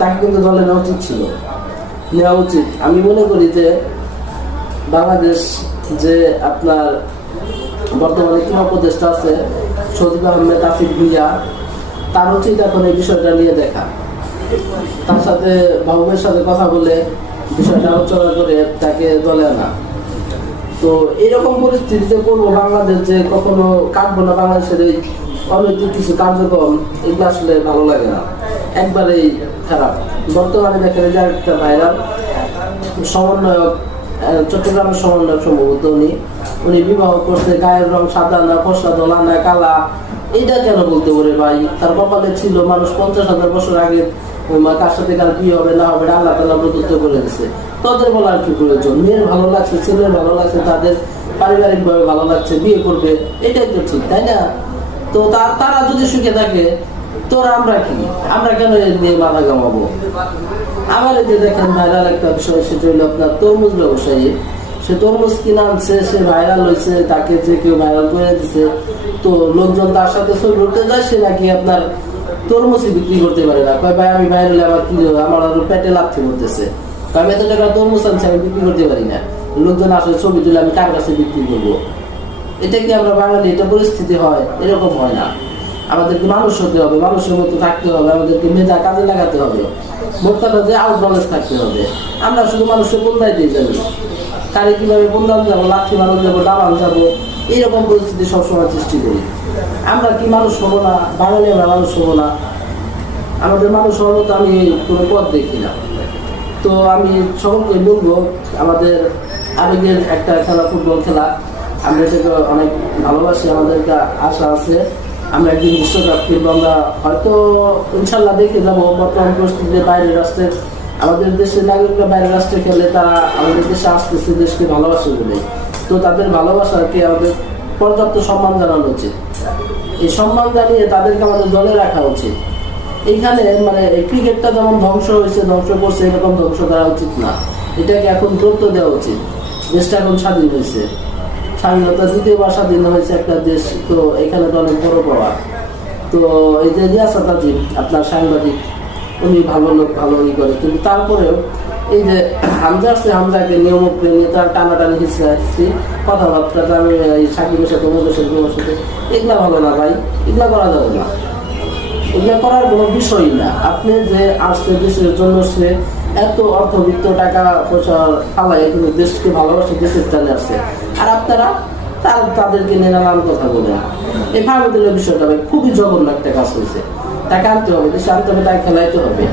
তাকে কিন্তু দলে নেওয়া উচিত ছিল, নেওয়া উচিত। আমি মনে করি যে বাংলাদেশ যে আপনার বর্তমানে ক্রীড়া উপদেষ্টা আছে সজীব আহমেদ আসিফ ভুঁইয়া, তার উচিত এখন এই বিষয়টা নিয়ে দেখা, তার সাথে বাবুমের সাথে কথা বলে বিষয়টা আলোচনা করে তাকে দলে আনা। তো এরকম পরিস্থিতিতে করবো বাংলাদেশ যে কখনো কাটবো না, বাংলাদেশের এই অনৈতিক কিছু কার্যক্রম এগুলো আসলে ভালো লাগে না, একবারেই খারাপ। বর্তমানে দেখেন যে একটা ভাইরাল সমন্বয়ক, চট্টগ্রামের সমন্বয়ক সম্ভবত উনি বিবাহ করতে, গায়ের রং সাদা না ফর্সা দোলা না কালা, এইটা কেন বলতে পারে ভাই? তার কপালে ছিল মানুষ 50,000 বছর আগে কার সাথে কার বিয়ে হবে না হবে আল্লাহ তাআলা প্রদত্ত করে দিচ্ছে, তাদের বলার কি প্রয়োজন? মেয়ের ভালো লাগছে, ছেলের ভালো লাগছে, তাদের পারিবারিক ভাবে ভালো লাগছে, বিয়ে করবে, এটাই তো ঠিক, তাই না? তো তারা যদি সুখে থাকে তোরা আমরা কি, আমরা কেন নিয়ে মাথা কামাবো? আবার এই যে দেখেন ভাইরাল একটা বিষয়, সেটা হলো আপনার তরমুজ ব্যবসায়ী। সে তরমুজ কিনে আনছে, সে ভাইরাল হয়েছে, তাকে যে কেউ ভাইরাল করে দিচ্ছে, তো লোকজন তার সাথে ছবি উঠতে যায়, সে নাকি আপনার তরমুজই বিক্রি করতে পারে না। কয় ভাই আমি ভাইরাল, আমার কি আমার আরো পেটে লাথি করতেছে, আমি এত টাকা তরমুজ আনছি, আমি বিক্রি করতে পারি না, লোকজন আসলে ছবি তুলে আমি কার কাছে বিক্রি করবো? এটা কি আমরা বাঙালি, এটা পরিস্থিতি হয়? এরকম হয় না। আমাদেরকে মানুষ হতে হবে, মানুষের মতো থাকতে হবে, আমাদেরকে মেধা কাজে লাগাতে হবে, মোট কথা যে আউট নলেজ থাকতে হবে। আমরা শুধু মানুষের বন্ধাই দিয়ে যাবো, কারে কিভাবে বন্ধান যাবো, লাঠি মারণ যাবো, দালান যাবো, এইরকম পরিস্থিতি সবসময় সৃষ্টি করি। আমরা কি মানুষ হবো না? বাঙালি আমরা মানুষ হবো না? আমাদের মানুষ হওয়ার মতো আমি কোনো পথ দেখি না। তো আমি সকলকে বলবো, আমাদের আবেগের একটা খেলা ফুটবল খেলা, আমরা এটাকে অনেক ভালোবাসি, আমাদের একটা আশা আছে আমরা একদিন বিশ্বকাপ খেলবো। আমরা হয়তো ইনশাল্লাহ দেখে যাবো বর্তমান পরিস্থিতিতে বাইরের রাষ্ট্রের, আমাদের দেশের নাগরিকরা বাইরের রাষ্ট্রে খেলে তারা আমাদের দেশে আসতেছে দেশকে ভালোবাসে বলে, তো তাদের ভালোবাসাকে আমাদের পর্যাপ্ত সম্মান জানানো উচিত। এই সম্মান জানিয়ে তাদেরকে আমাদের দলে রাখা উচিত। এইখানে মানে ক্রিকেটটা যেমন ধ্বংস হয়েছে, ধ্বংস করছে, এরকম ধ্বংস করা উচিত না, এটাকে এখন গুরুত্ব দেওয়া উচিত। দেশটা এখন স্বাধীন হয়েছে, স্বাধীনতা দ্বিতীয়বার স্বাধীন হয়েছে একটা দেশ, তো এখানে তো অনেক বড় পাওয়া। তো এই যে রিয়াসাত আজিম আপনার সাংবাদিক, উনি ভালো লোক, ভালো করে, কিন্তু তারপরেও এই যে হামজা আসছে, হামজাকে নিয়ম নিয়ে তার টানাটানি হিসেবে কথাবার্তা, আমি এই সাকিবের সাথে মধ্যে সাথে, এগুলা ভালো না ভাই, এগুলা করা যাবে না, এগুলো করার কোনো বিষয়ই না। আপনি যে আসছে দেশের জন্য, সে এত অর্থবিত্ত টাকা পয়সা ফালাই কিন্তু দেশকে ভালোবাসে, দেশের টানে আসছে, আর আপনারা তাদেরকে নিয়ে নানান কথা বলেন। এই ফার্মের বিষয়টা ভাই খুবই জঘন্য একটা কাজ হয়েছে, তাকে আনতে হবে, দেশে আনতে হবে, তাকে খেলাইতে হবে।